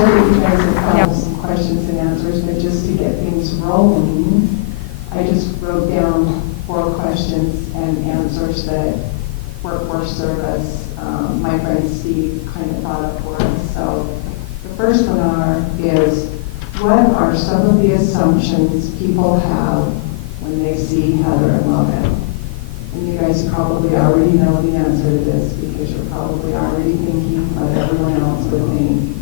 sure that you guys have found some questions and answers, but just to get things rolling, I just wrote down 4 questions and answers that Workforce Service, my friend Steve kind of thought up for us. So the first one is, what are some of the assumptions people have when they see Heather and Logan? And you guys probably already know the answer to this because you're probably already thinking what everyone else would think.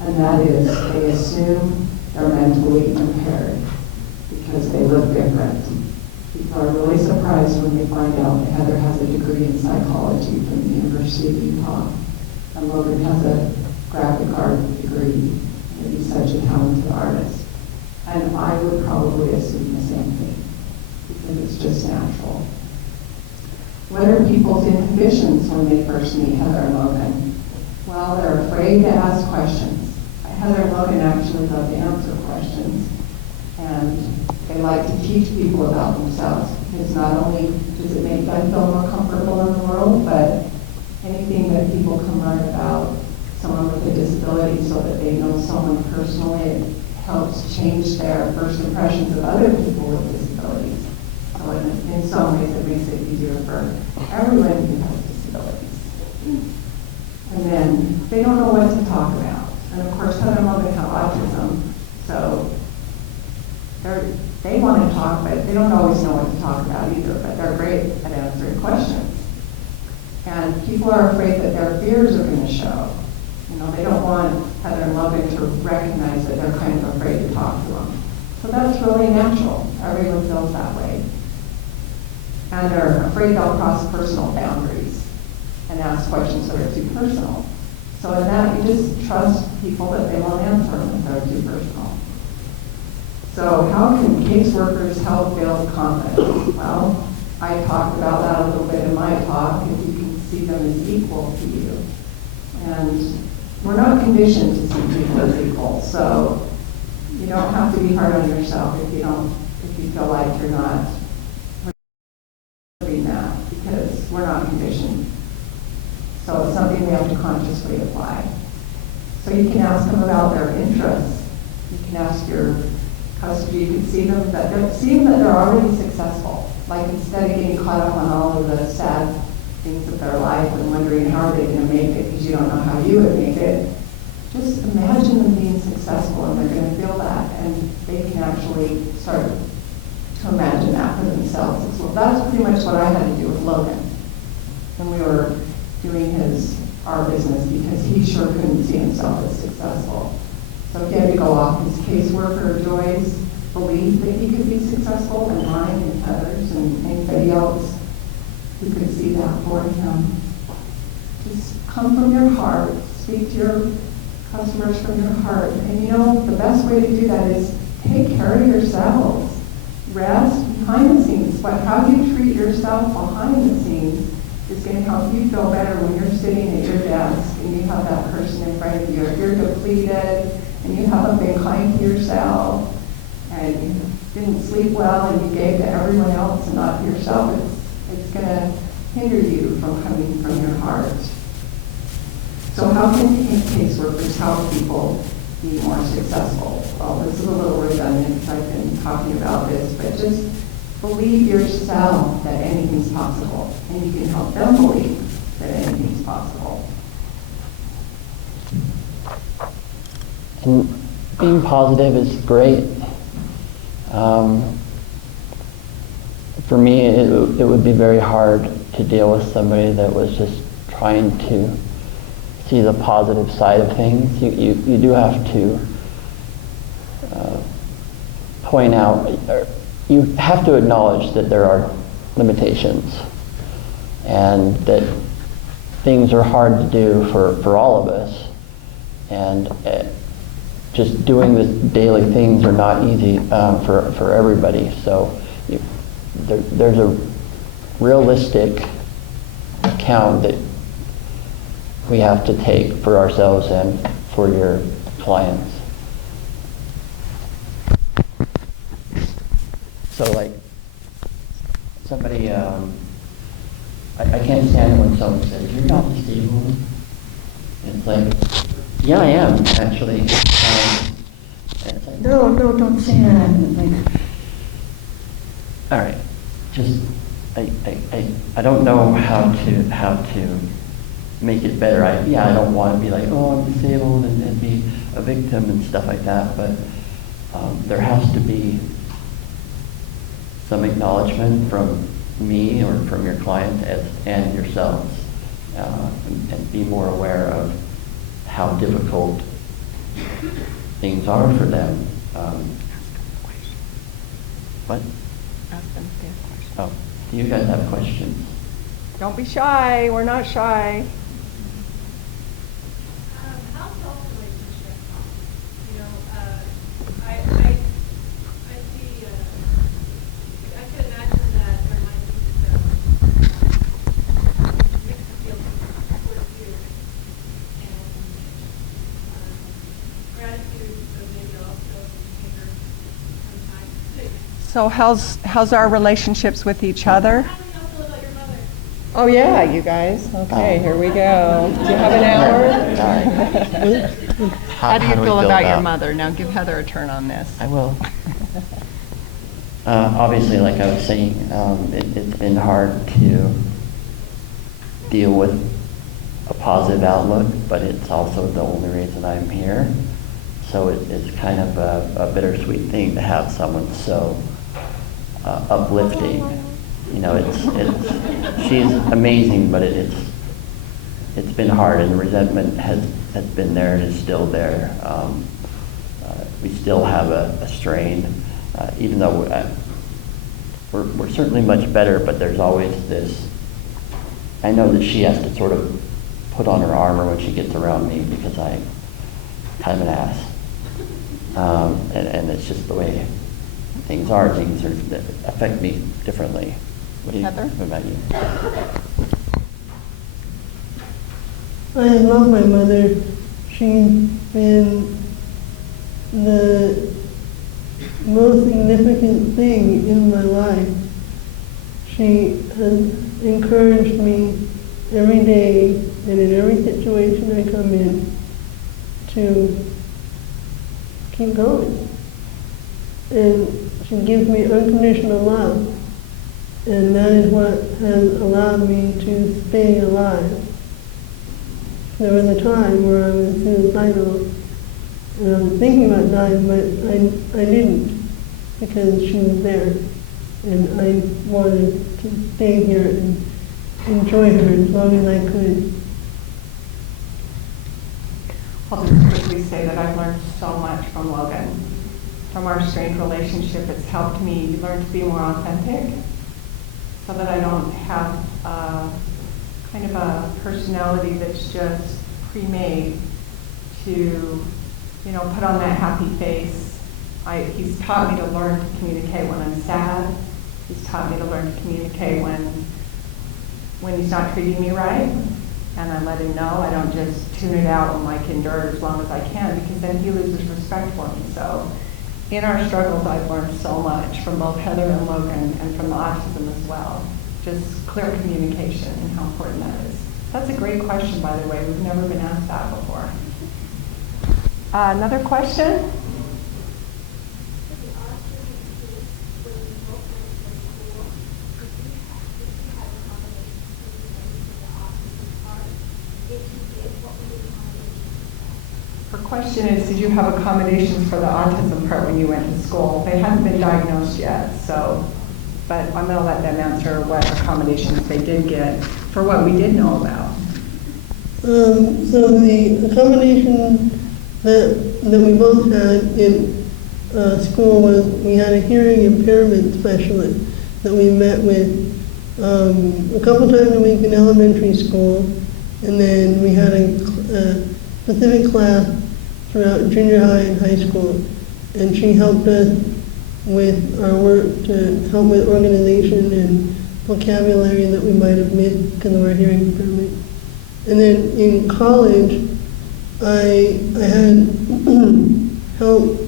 And that is, they assume they're mentally impaired because they look different. People are really surprised when they find out that Heather has a degree in psychology from the University of Utah, and Logan has a graphic art degree, and he's such a talented artist. And I would probably assume the same thing, because it's just natural. What are people's inhibitions when they first meet Heather and Logan? Well, they're afraid to ask questions. Heather and Logan actually love to answer questions, and they like to teach people about themselves, because not only does it make them feel more comfortable in the world, but anything that people can learn about someone with a disability so that they know someone personally, it helps change their first impressions of other people with disabilities. So in some ways, it makes it easier for everyone who has disabilities. And then they don't know what to talk about. And of course, Heather and Logan have autism, so they want to talk, but they don't always know what to talk about either, but they're great at answering questions. And people are afraid that their fears are going to show. You know, they don't want Heather and Logan to recognize that they're kind of afraid to talk to them. So that's really natural. Everyone feels that way. And they're afraid they'll cross personal boundaries and ask questions that are too personal. So in that, you just trust people that they won't answer them if they're too personal. So how can caseworkers help build confidence? Well, I talked about that a little bit in my talk, if you can see them as equal to you. And we're not conditioned to see people as equal, so you don't have to be hard on yourself if you feel like you're not doing that, because we're not conditioned. So it's something we have to consciously apply. So you can ask them about their interests. You can ask your customer, you can see them that they're already successful. Like instead of getting caught up on all of the sad things of their life and wondering how are they going to make it because you don't know how you would make it, just imagine them being successful and they're going to feel that, and they can actually start to imagine that for themselves as well. That's pretty much what I had to do with Logan when we were doing our business, because he sure couldn't see himself as successful. So he had to go off his caseworker Joy's belief that he could be successful, and mine and Heather's and anybody else who could see that for him. Just come from your heart, speak to your customers from your heart. And you know, the best way to do that is take care of yourselves. Rest behind the scenes. How you treat yourself behind the scenes is going to help you feel better when you're sitting at your desk and you have that person in front of you. If you're depleted and you haven't been kind to yourself and you didn't sleep well and you gave to everyone else and not to yourself, it's going to hinder you from coming from your heart. So how can caseworkers help people be more successful? Well, this is a little redundant because I've been talking about this, but just believe yourself that anything's possible, and you can help them believe that anything's possible. And being positive is great. For me, it would be very hard to deal with somebody that was just trying to see the positive side of things. You do have to point out, you have to acknowledge that there are limitations and that things are hard to do for all of us, and just doing the daily things are not easy for everybody. So there's a realistic account that we have to take for ourselves and for your clients. So like somebody, I can't stand it when someone says, "You're not disabled." It's like, Yeah, I am, actually. And it's like, no, don't say that. And it's like, all right, just, I don't know how to make it better. I don't want to be like, oh, I'm disabled and be a victim and stuff like that, but there has to be some acknowledgement from me or from your client and yourselves, and be more aware of how difficult things are for them. What? Ask them their question. Oh, do you guys have questions? Don't be shy. We're not shy. How's the health relationship? You know, I see, I could imagine that there might be some mixed feelings towards you, and gratitude, but maybe also anger sometimes. So how's our relationships with each other? How do you feel about your mother? Oh yeah, you guys. Okay, here we go. Do you have an hour? How do you feel about your mother? Now give Heather a turn on this. I will. Obviously, like I was saying, it's been hard to deal with a positive outlook, but it's also the only reason I'm here. So it's kind of a bittersweet thing to have someone so uplifting. You know, she's amazing, but it's been hard, and the resentment has been there and is still there. We still have a strain, even though we're certainly much better, but there's always this. I know that she has to sort of put on her armor when she gets around me because I'm kind of an ass. And it's just the way things are. Things that affect me differently. Heather? What about you? I love my mother. She's been the most significant thing in my life. She has encouraged me every day and in every situation I come in to keep going. And she gives me unconditional love. And that is what has allowed me to stay alive. There was a time where I was suicidal, and I was thinking about dying, but I didn't, because she was there. And I wanted to stay here and enjoy her as long as I could. I'll just quickly say that I've learned so much from Logan. From our strange relationship, it's helped me learn to be more authentic so that I don't have kind of a personality that's just pre-made to, put on that happy face. He's taught me to learn to communicate when I'm sad. He's taught me to learn to communicate when he's not treating me right. And I let him know. I don't just tune it out and endure it as long as I can, because then he loses respect for me. So in our struggles, I've learned so much from both Heather and Logan, and from the autism as well. Just clear communication and how important that is. That's a great question, by the way. We've never been asked that before. Another question? Her question is, did you have accommodations for the autism part when you went to school? They haven't been diagnosed yet, but I'm going to let them answer what accommodations they did get for what we did know about. So the accommodation that we both had in school was, we had a hearing impairment specialist that we met with a couple times a week in elementary school, and then we had a specific class throughout junior high and high school, and she helped us with our work to help with organization and vocabulary that we might have missed because of our hearing impairment. And then in college, I had help.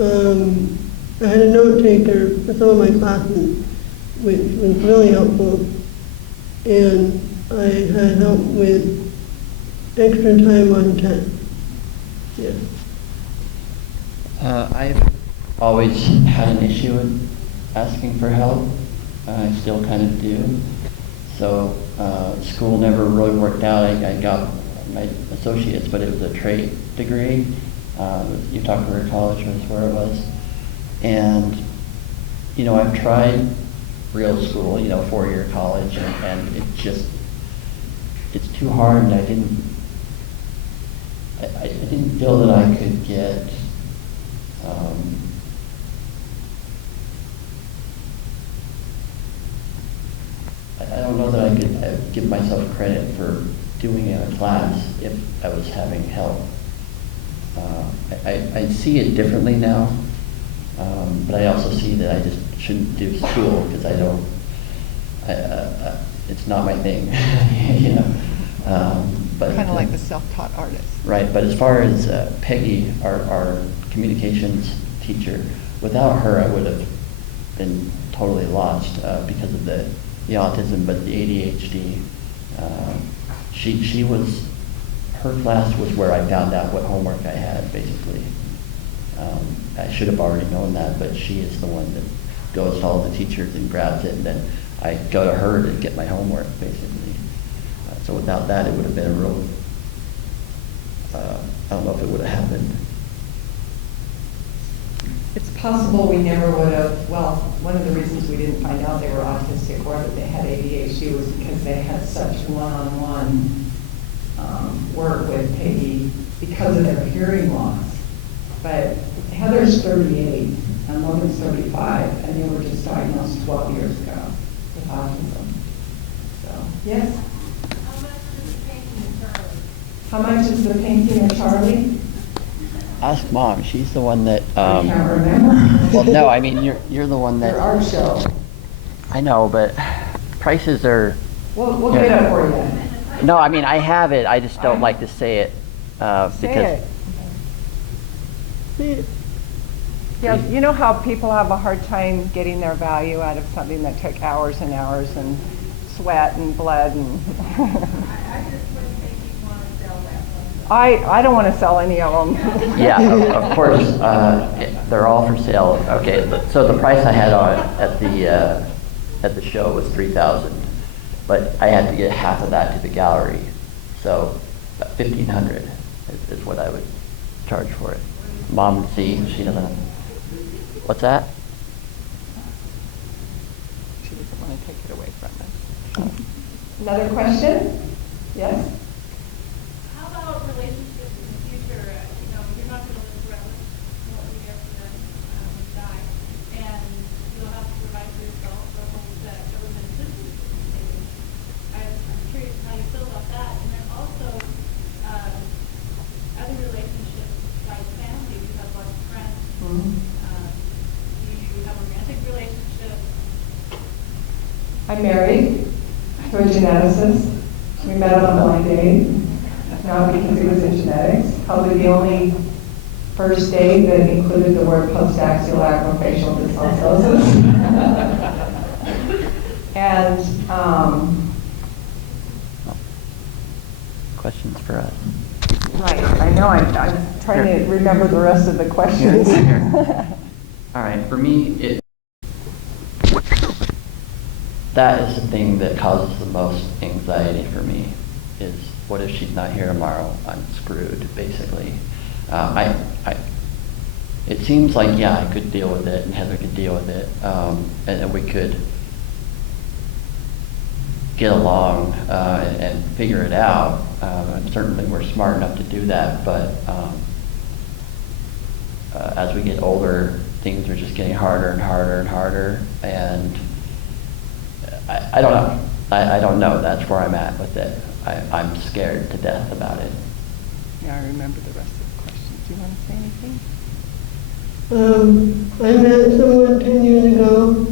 I had a note taker for some of my classes, which was really helpful, and I had help with extra time on tests. Yeah. I've always had an issue with asking for help. I still kind of do. So school never really worked out. I got my associates, but it was a trade degree. Utah Career College was where it was. And, you know, I've tried real school, you know, 4-year college, and it's too hard, and I didn't feel that I could get I don't know that I could give myself credit for doing a class if I was having help. I see it differently now, but I also see that I just shouldn't do school because I don't. It's not my thing, you know. But Kind of like the self-taught artist. Right, but as far as Peggy, our communications teacher, without her, I would have been totally lost because of the autism, but the ADHD. She was, her class was where I found out what homework I had, basically. I should have already known that, but she is the one that goes to all the teachers and grabs it, and then I go to her to get my homework, basically. So without that, it would have been a real, I don't know if it would have happened. It's possible we never would have, well, one of the reasons we didn't find out they were autistic or that they had ADHD was because they had such one-on-one work with Peggy because of their hearing loss. But Heather's 38 and Logan's 35, and they were just diagnosed 12 years ago with autism. So, yes? How much is the painting of Charlie? How much is the painting of Charlie? Ask Mom, she's the one that, I can't remember. well, no, I mean, you're the one that. Your art show. I know, but prices are. We'll get it for you. No, I mean, I have it, I just don't like to say it, Say because. it. Yeah, you know how people have a hard time getting their value out of something that took hours and hours and sweat and blood and. I just wouldn't think you'd want to sell that one. I don't want to sell any of them. Yeah, of course, they're all for sale. Okay, so the price I had on it at the show was $3,000, but I had to get half of that to the gallery, so $1,500 is what I would charge for it. Mom would see, she doesn't. What's that? She doesn't want to take it away from us. Another question? Yes? How about relationships in the future? You know, you're not going to live forever. You won't be there for them when you die. And you'll have to provide for yourself the hope that government assistance will be taken. I'm curious how you feel about that. And then also, other relationships besides family. You have lots of friends. Mm-hmm. Do you have a romantic relationship? I'm married to a geneticist. We met on a blind date, not because he was in genetics. Probably the only first date that included the word post-axial acrofacial dyssynostosis. And Questions for us? right, I know, I'm trying to remember the rest of the questions. All right, for me, that is the thing that causes the most anxiety for me, is what if she's not here tomorrow? I'm screwed, basically. It seems like, yeah, I could deal with it, and Heather could deal with it, and we could get along and figure it out. And certainly we're smart enough to do that, but as we get older, things are just getting harder and harder and harder, and I don't know. I don't know. That's where I'm at with it. I'm scared to death about it. Yeah, I remember the rest of the questions. Do you want to say anything? I met someone 10 years ago.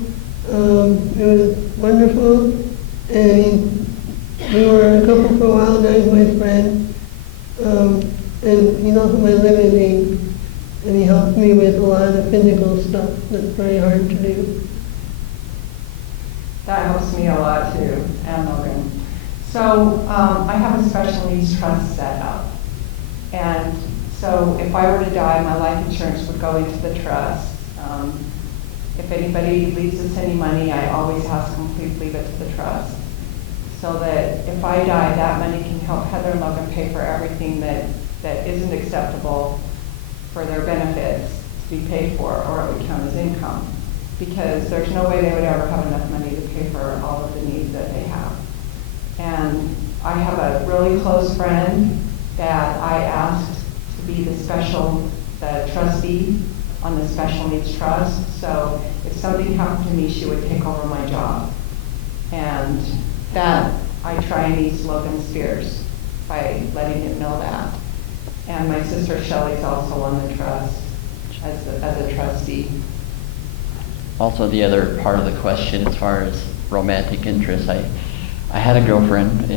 It was wonderful, and we were a couple for a while. Now he's my friend, and he knows my limiting, and he helps me with a lot of the physical stuff that's very hard to do. That helps me a lot too, and Logan. So I have a special needs trust set up. And So if I were to die, my life insurance would go into the trust. If anybody leaves us any money, I always ask them, please leave it to the trust. So that if I die, that money can help Heather and Logan pay for everything that isn't acceptable for their benefits to be paid for, or it would count as income. Because there's no way they would ever have enough money to pay for all of the needs that they have. And I have a really close friend that I asked to be the trustee on the special needs trust. So if something happened to me, she would take over my job. And that I try and ease Logan's fears by letting him know that. And my sister Shelley's also on the trust as a trustee. Also, the other part of the question, as far as romantic interest, I had a girlfriend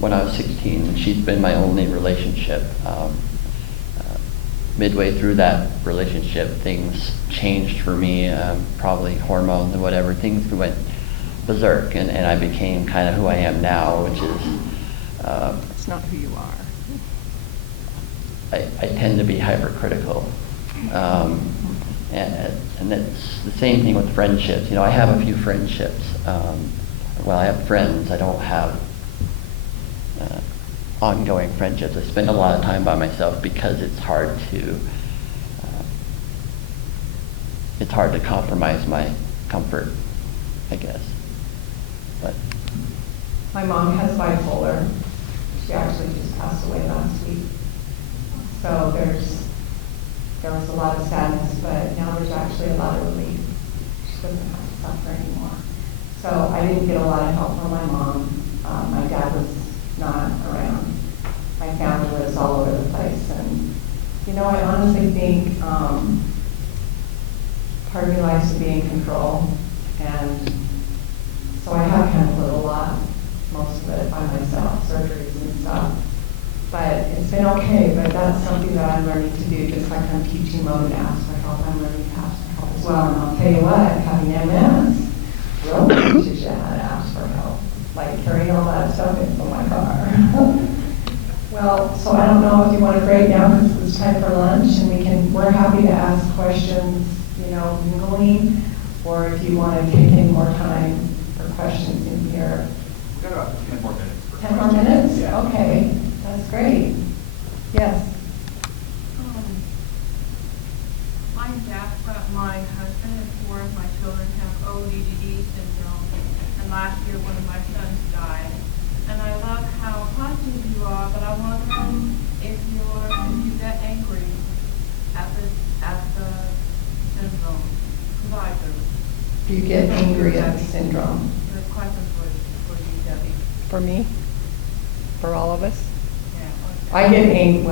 when I was 16, and she's been my only relationship. Midway through that relationship, things changed for me, probably hormones and whatever. Things went berserk, and I became kind of who I am now, which is... It's not who you are. I tend to be hypercritical. And it's the same thing with friendships. I have a few friendships. I have friends. I don't have ongoing friendships. I spend a lot of time by myself because it's hard to compromise my comfort, I guess. But My mom has bipolar. She actually just passed away last week. So there was a lot of sadness, but now there's actually a lot of relief. She doesn't have to suffer anymore. So I didn't get a lot of help from my mom. My dad was not around. My family lives all over the place. And, I honestly think part of me likes to be in control. And so I have handled it a lot, most of it by myself, surgeries and stuff. But it's been okay, but that's something that I'm learning to do, just like I'm teaching Logan to ask for help, I'm learning to ask for help as well. And I'll tell you what, having MS really teaches you how to ask for help, like carrying all that stuff in from my car. Well, so I don't know if you want to break now because it's time for lunch, and we're happy to ask questions, mingling, or if you want to take any more time for questions in here. We've got about 10 more minutes. 10 more minutes? Yeah. Okay, that's great. Yes. I'm Jack, but my husband and 4 of my children have ODD syndrome, and last year one of my sons died. And I love how positive you are, but I want to know if you get angry at the syndrome provider. Do you get angry at the syndrome? The question for you, Debbie. For me? For all of us? Yeah. I get angry,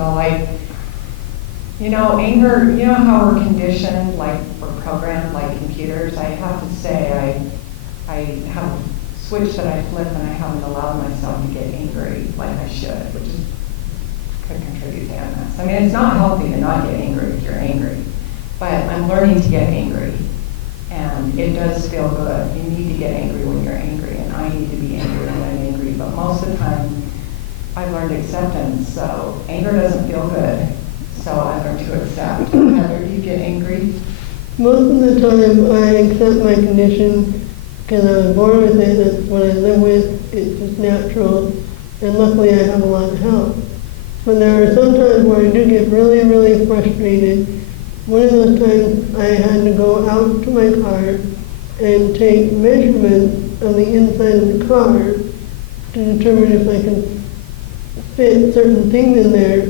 anger, how we're conditioned, like we're programmed like computers. I have to say, I have a switch that I flip, and I haven't allowed myself to get angry like I should, which could contribute to MS. I mean, it's not healthy to not get angry if you're angry, but I'm learning to get angry, and it does feel good. You need to get angry when you're angry, and I need to be angry when I'm angry, but most of the time, I've learned acceptance, so anger doesn't feel good, so I learned to accept. Heather, do you get angry? Most of the time, I accept my condition because I was born with it. That's what I live with. It's just natural, and luckily I have a lot of help. But there are some times where I do get really, really frustrated. One of those times I had to go out to my car and take measurements of the inside of the car to determine if I can fit certain things in there.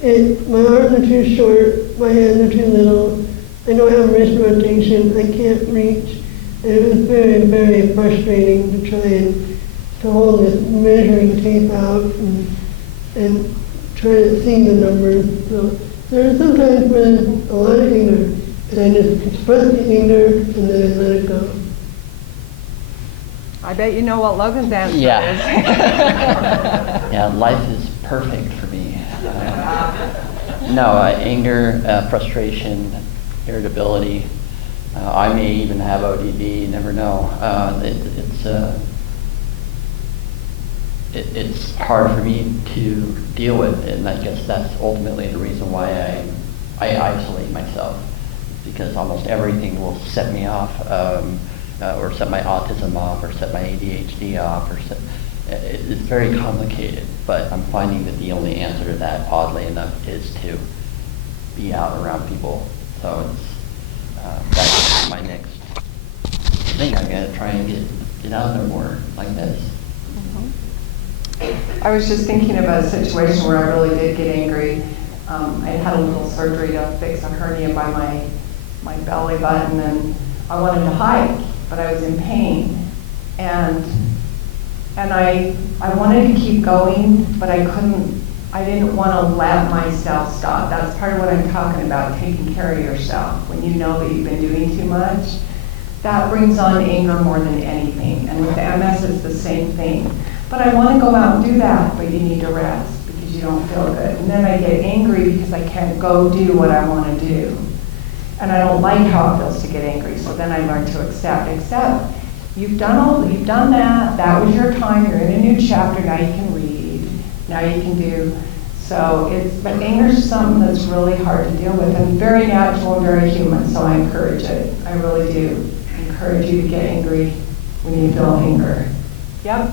And my arms are too short, my hands are too little, I don't have wrist rotation, I can't reach. And it was very, very frustrating to try and to hold this measuring tape out and try to see the numbers. So there are some times where there's a lot of anger, and I just express the anger and then I let it go. I bet you know what Logan's answer is. Yeah, life is perfect for me. Anger, frustration, irritability. I may even have ODD, you never know. it's hard for me to deal with, and I guess that's ultimately the reason why I isolate myself, because almost everything will set me off, or set my autism off, or set my ADHD off, or it's very complicated, but I'm finding that the only answer to that, oddly enough, is to be out around people. So it's, that's my next thing. I'm gonna try and get out there more like this. I was just thinking about a situation where I really did get angry. I had a little surgery to fix a hernia by my belly button, and I wanted to hike, but I was in pain. And I wanted to keep going, but I didn't want to let myself stop. That's part of what I'm talking about, taking care of yourself. When you know that you've been doing too much, that brings on anger more than anything. And with the MS, it's the same thing. But I want to go out and do that, but you need to rest because you don't feel good. And then I get angry because I can't go do what I want to do. And I don't like how it feels to get angry. So then I learn to accept. You've done that. That was your time. You're in a new chapter. Now you can read. Now you can do. But anger is something that's really hard to deal with and very natural and very human. So I encourage it. I really do encourage you to get angry when you feel anger. Yep.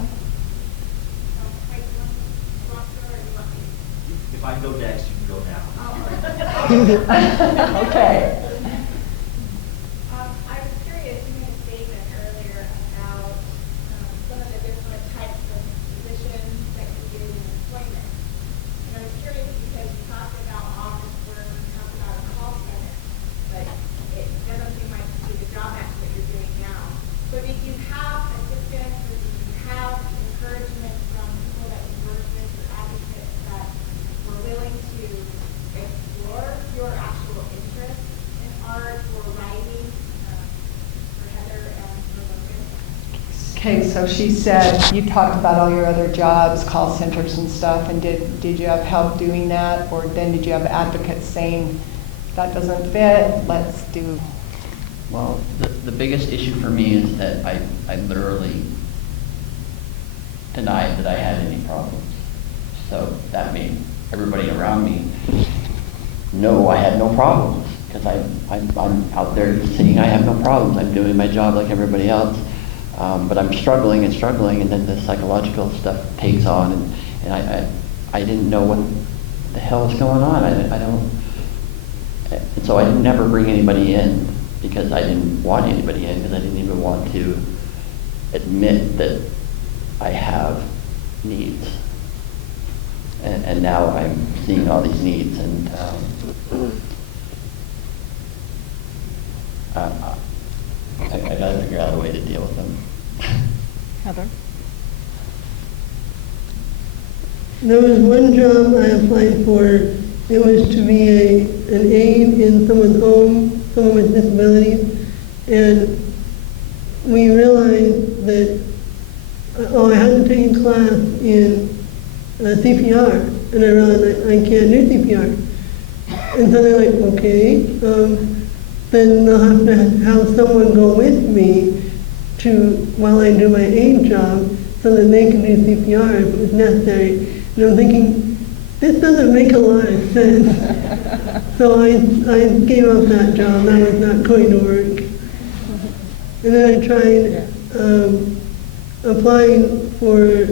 If I go next, you can go now. Okay. I was curious, you made a statement earlier about some of the different types of positions that you do in employment. And I was curious because you talked about office work, you talked about a call center, but it doesn't seem like to be the job match that you're doing now. So did you have assistance or did you have encouragement from people that you work with or advocates that were willing to explore your actual interest in art or writing for Heather and for Logan? Okay, so she said, you talked about all your other jobs, call centers and stuff, and did you have help doing that? Or then did you have advocates saying, that doesn't fit, let's do? Well, the biggest issue for me is that I literally denied that I had any problems. So that made everybody around me know I had no problems, because I'm out there saying I have no problems. I'm doing my job like everybody else, but I'm struggling, and then the psychological stuff takes on, and I didn't know what the hell was going on. And so I never bring anybody in because I didn't want anybody in, because I didn't even want to admit that I have needs. And now I'm seeing all these needs, and I gotta figure out a way to deal with them. Heather? There was one job I applied for. It was to be an aide in someone's home, someone with disabilities, and we realized that I hadn't taken a class in CPR, and I realized I can't do CPR. And so they're like, okay, then they'll have to have someone go with me while I do my aid job so that they can do CPR if it was necessary. And I'm thinking, this doesn't make a lot of sense. So I gave up that job. That was not going to work. And then I tried applying for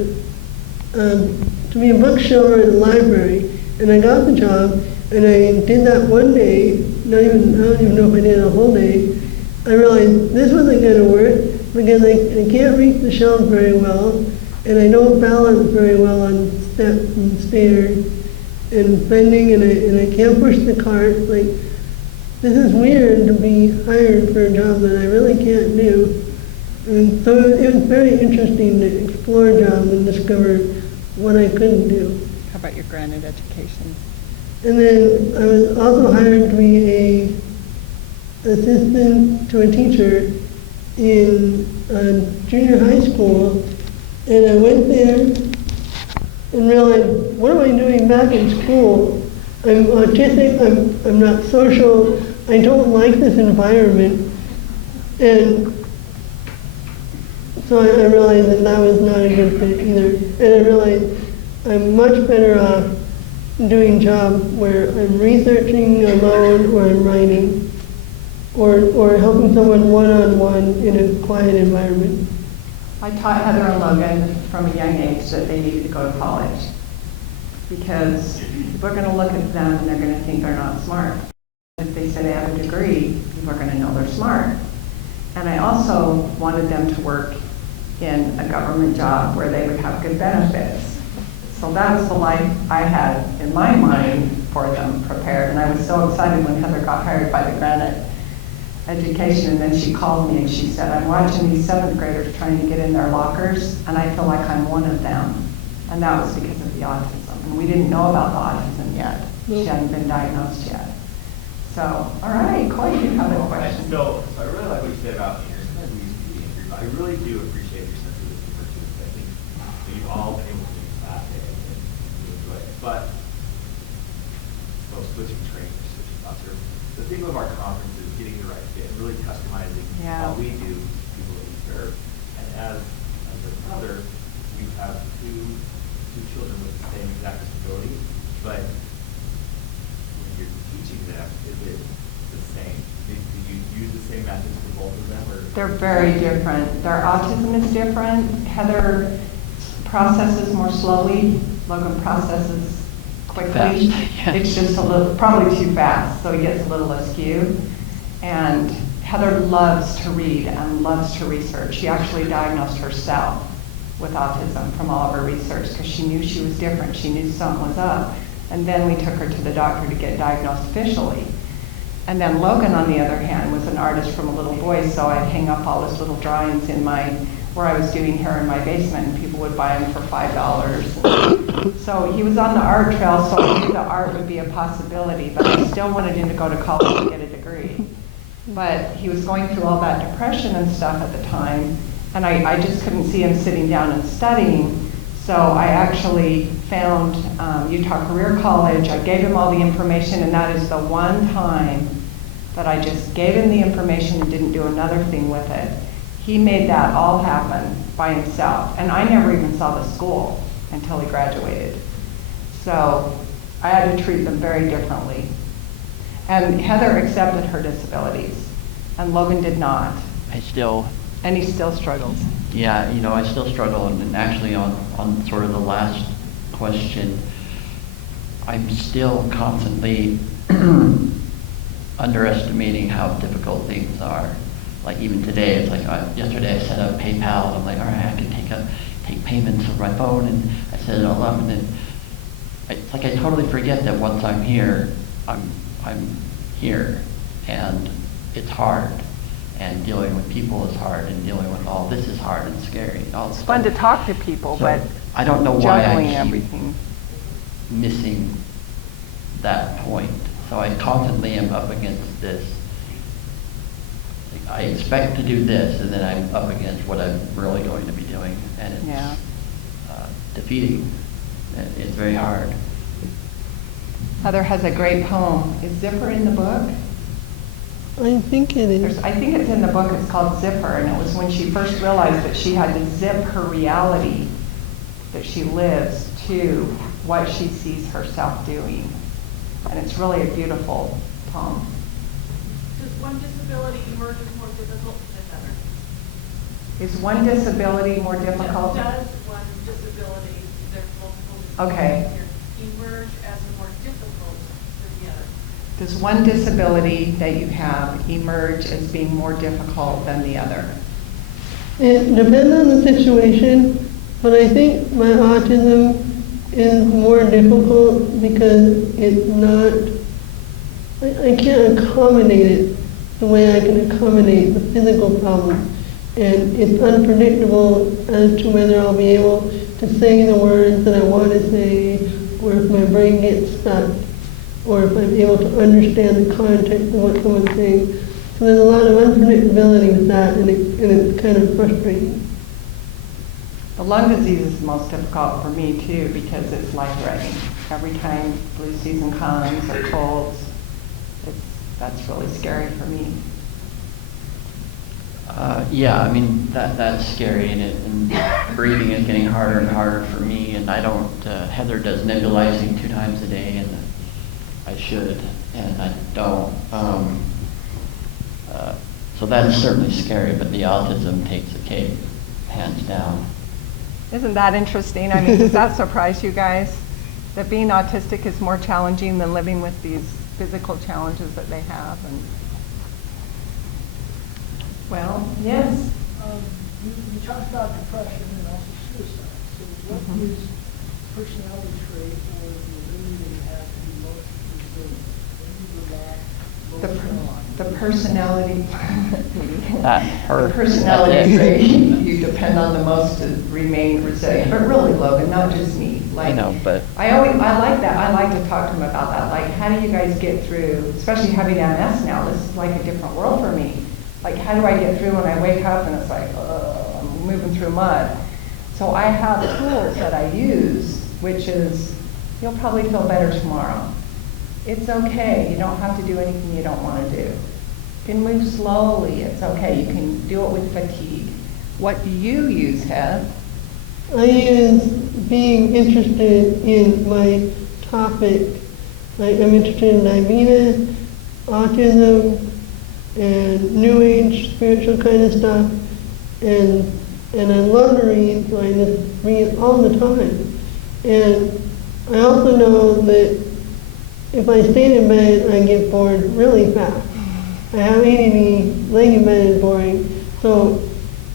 to be a bookseller at a library, and I got the job, and I did that one day. I don't even know if I did it a whole day. I realized this wasn't going to work because I can't reach the shelves very well, and I don't balance very well on steps and stairs and bending, and I can't push the cart. Like, this is weird to be hired for a job that I really can't do. And so it was very interesting to explore jobs and discover what I couldn't do. How about your granted education? And then I was also hired to be a assistant to a teacher in junior high school, and I went there and realized, what am I doing back in school? I'm autistic, I'm not social, I don't like this environment. And So I realized that that was not a good fit either. And I realized I'm much better off doing jobs where I'm researching alone or I'm writing or helping someone one-on-one in a quiet environment. I taught Heather and Logan from a young age that they needed to go to college because people are going to look at them and they're going to think they're not smart. If they say they have a degree, people are going to know they're smart. And I also wanted them to work in a government job where they would have good benefits. So that was the life I had in my mind for them prepared. And I was so excited when Heather got hired by the Granite Education, and then she called me and she said, I'm watching these 7th graders trying to get in their lockers, and I feel like I'm one of them. And that was because of the autism. And we didn't know about the autism yet. She hadn't been diagnosed yet. So, all right, Coy, you have a question. So I really like what you said about sometimes we used to be angry, but I really do appreciate your sense of humor too. I think that you've all been able to do that and you enjoy it. But so switching trains or switching buses, the theme of our conference is getting the right fit and really customizing what we do to people that we serve. And as a father, you have two children with the same exact disability, but when you're teaching them, is it the same? Do you use the same methods for both of them? Or? They're very different. Their autism is different. Heather processes more slowly. Logan processes quickly. Fast, yeah. It's just a little, probably too fast, so he gets a little askew. And Heather loves to read and loves to research. She actually diagnosed herself with autism from all of her research because she knew she was different. She knew something was up. And then we took her to the doctor to get diagnosed officially. And then Logan, on the other hand, was an artist from a little boy, so I'd hang up all his little drawings in where I was doing hair in my basement, and people would buy them for $5. So he was on the art trail, so I knew the art would be a possibility, but I still wanted him to go to college and get a degree. But he was going through all that depression and stuff at the time, and I just couldn't see him sitting down and studying. So I actually found Utah Career College. I gave him all the information, and that is the one time that I just gave him the information and didn't do another thing with it. He made that all happen by himself, and I never even saw the school until he graduated. So I had to treat them very differently. And Heather accepted her disabilities, and Logan did not. And he still struggles. Yeah, I still struggle, and actually on sort of the last question, I'm still constantly underestimating how difficult things are. Like even today, it's like yesterday I set up PayPal, and I'm like, all right, I can take payments from my phone, and I set it all up, and then it's like I totally forget that once I'm here, I'm here, and it's hard. And dealing with people is hard, and dealing with all this is hard and scary. And all It's fun to talk to people, so but I don't know why I keep everything. missing that point. So I constantly am up against this. Like, I expect to do this, and then I'm up against what I'm really going to be doing, and it's defeating. It's very hard. Heather has a great poem. Is Zipper in the book? I think it is. I think it's in the book. It's called Zipper, and it was when she first realized that she had to zip her reality that she lives to what she sees herself doing. And it's really a beautiful poem. Does one disability emerge as more difficult than another? Is one disability more difficult? Does one disability, there's multiple disabilities Okay. here, emerge as more difficult than the other? Does one disability that you have emerge as being more difficult than the other? It depends on the situation, but I think my autism is more difficult because it's not, I can't accommodate it the way I can accommodate the physical problem. And it's unpredictable as to whether I'll be able to say the words that I want to say, or if my brain gets stuck, or if I'm able to understand the context of what someone's saying. So there's a lot of unpredictability with that, and it's kind of frustrating. The lung disease is the most difficult for me too because it's life-threatening. Every time flu season comes or colds, that's really scary for me. Yeah, I mean, that's scary, and breathing is getting harder and harder for me, and I don't, Heather does nebulizing 2 times a day, and I should, and I don't. So that's certainly scary, but the autism takes the cake, hands down. Isn't that interesting? I mean, does that surprise you guys? That being autistic is more challenging than living with these physical challenges that they have? And well, yes. You talked about depression and also suicide. So what is personality trait or the ability that you have to be most resilient? When you relax, The personality, That the hurt. personality trait you depend on the most to remain resilient. But really, Logan, not just me. I know, but I like that. I like to talk to him about that. Like, how do you guys get through, especially having MS now? This is like a different world for me. Like, how do I get through when I wake up and it's like, I'm moving through mud? So I have tools that I use, which is, you'll probably feel better tomorrow. It's okay. You don't have to do anything you don't want to do. You can move slowly. It's okay. You can do it with fatigue. What do you use, Heath? I use being interested in my topic. Like, I'm interested in diabetes, autism, and new age spiritual kind of stuff, and I love to read, so I just read all the time. And I also know that if I stay in bed, I get bored really fast. I have ADD, laying in bed is boring, so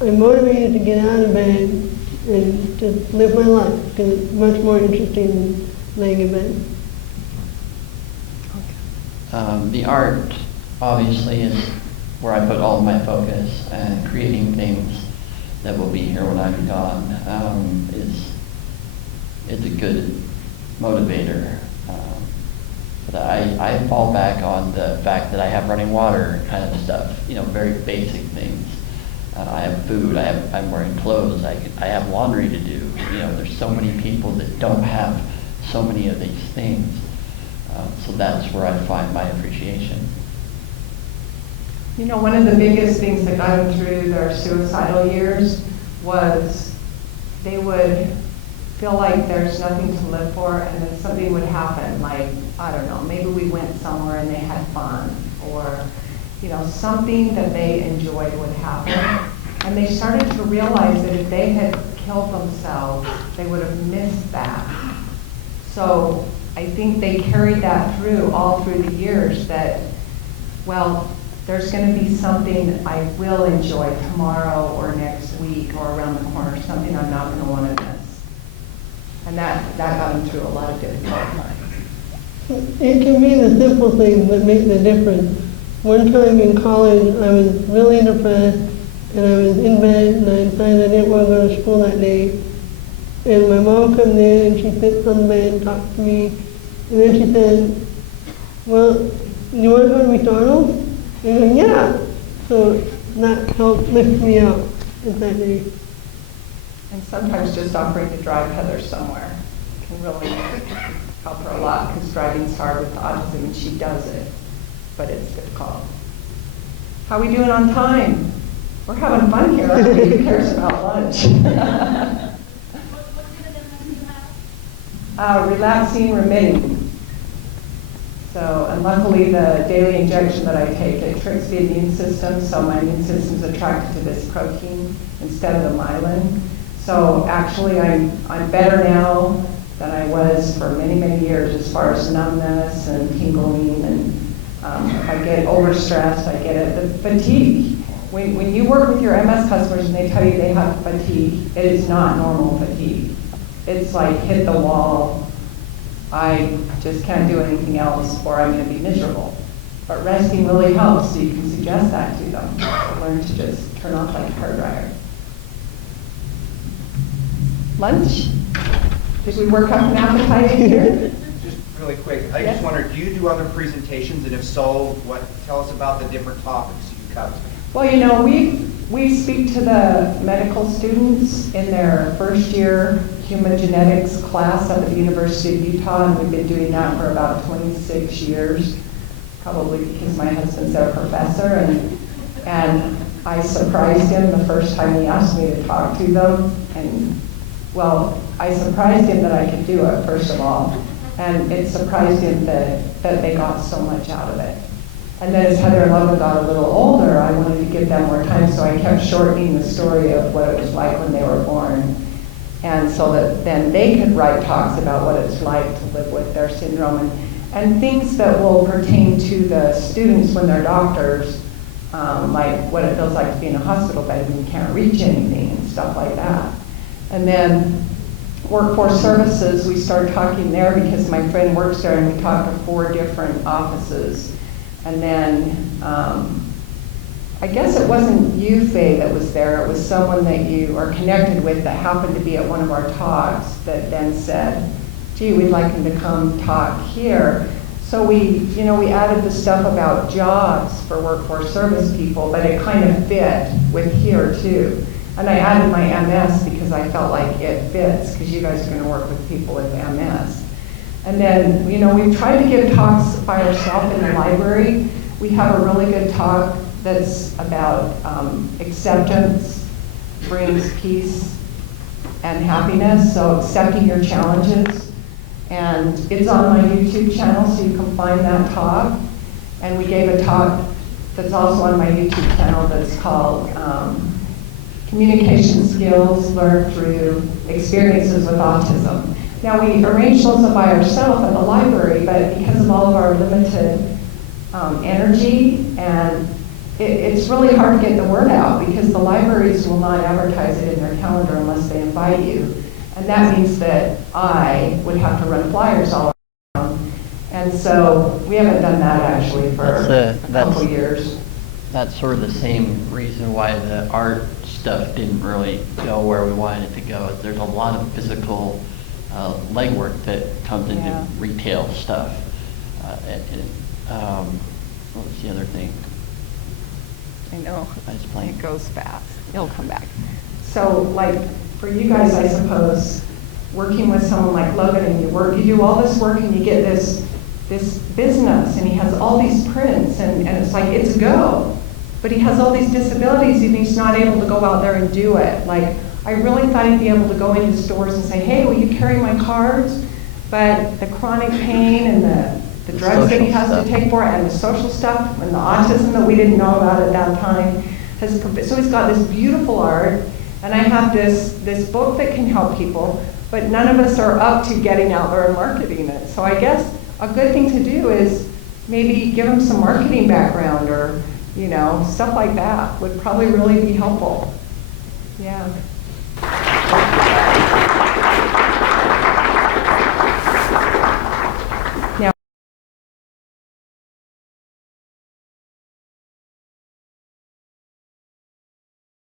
I'm motivated to get out of bed and just live my life, because it's much more interesting than laying in bed. the art obviously is where I put all of my focus, and creating things that will be here when I'm gone is a good motivator. But I fall back on the fact that I have running water kind of stuff, very basic things. I have food, I'm wearing clothes, I have laundry to do. There's so many people that don't have so many of these things. So that's where I find my appreciation. One of the biggest things that got them through their suicidal years was they would feel like there's nothing to live for, and then something would happen, like, I don't know, maybe we went somewhere and they had fun, or something that they enjoyed would happen. And they started to realize that if they had killed themselves, they would have missed that. So I think they carried that all through the years, that, well, there's going to be something I will enjoy tomorrow or next week or around the corner, something I'm not going to want to miss. And that got them through a lot of difficult times. It can be the simple things that make the difference. One time in college, I was really depressed, and I was in bed, and I decided I didn't want to go to school that day. And my mom comes in, and she sits on the bed and talks to me, and then she said, well, you want to go to McDonald's? And I go, yeah. So that helped lift me out that day. And sometimes just offering to drive Heather somewhere can really help her a lot, because driving's hard with autism, and she does it, but it's difficult. How are we doing on time? We're having fun here. Who cares about lunch? What kind of illness do you have? Relaxing, remitting. So, and luckily the daily injection that I take, it tricks the immune system, so my immune system's attracted to this protein instead of the myelin. So actually I'm better now than I was for many, many years as far as numbness and tingling, and if I get overstressed, I get it. The fatigue. When you work with your MS customers and they tell you they have fatigue, it is not normal fatigue. It's like hit the wall, I just can't do anything else, or I'm going to be miserable. But resting really helps, so you can suggest that to them. Learn to just turn off like a hairdryer. Lunch? Did we work up an appetite in here? Just really quick, I Yes. just wondered, do you do other presentations, and if so, tell us about the different topics you cover. Well, we speak to the medical students in their first year human genetics class up at the University of Utah, and we've been doing that for about 26 years, probably because my husband's their professor, and I surprised him the first time he asked me to talk to them. And, well, I surprised him that I could do it, first of all. And it surprised him that they got so much out of it. And then as Heather and Logan got a little older, I wanted to give them more time, so I kept shortening the story of what it was like when they were born. And so that then they could write talks about what it's like to live with their syndrome and things that will pertain to the students when they're doctors, like what it feels like to be in a hospital bed when you can't reach anything and stuff like that. And then workforce services, we started talking there because my friend works there, and we talked to 4 different offices. And then I guess it wasn't you, Faye, that was there. It was someone that you are connected with that happened to be at one of our talks that then said, gee, we'd like him to come talk here. So we added the stuff about jobs for workforce service people, but it kind of fit with here too. And I added my MS because I felt like it fits, because you guys are going to work with people with MS. And then, we've tried to give talks by ourselves in the library. We have a really good talk that's about acceptance brings peace and happiness, so accepting your challenges. And it's on my YouTube channel, so you can find that talk. And we gave a talk that's also on my YouTube channel that's called Communication Skills Learned Through Experiences with Autism. Now, we arranged those by ourselves at the library, but because of all of our limited energy, and it's really hard to get the word out because the libraries will not advertise it in their calendar unless they invite you. And that means that I would have to run flyers all around. And so we haven't done that actually for a couple years. That's sort of the same reason why the art stuff didn't really go where we wanted it to go. There's a lot of physical legwork that comes into retail stuff. What was the other thing? I know, I was playing. it goes fast. It'll come back. So, like, for you guys, I suppose, working with someone like Logan, and you do all this work and you get this business, and he has all these prints, and it's like, it's a go. But he has all these disabilities and he's not able to go out there and do it. Like, I really thought he'd be able to go into stores and say, hey, will you carry my cards? But the chronic pain and the drugs that he has to take for it, and the social stuff and the autism that we didn't know about at that time, so he's got this beautiful art, and I have this book that can help people, but none of us are up to getting out there and marketing it. So I guess a good thing to do is maybe give him some marketing background, or stuff like that would probably really be helpful. Yeah.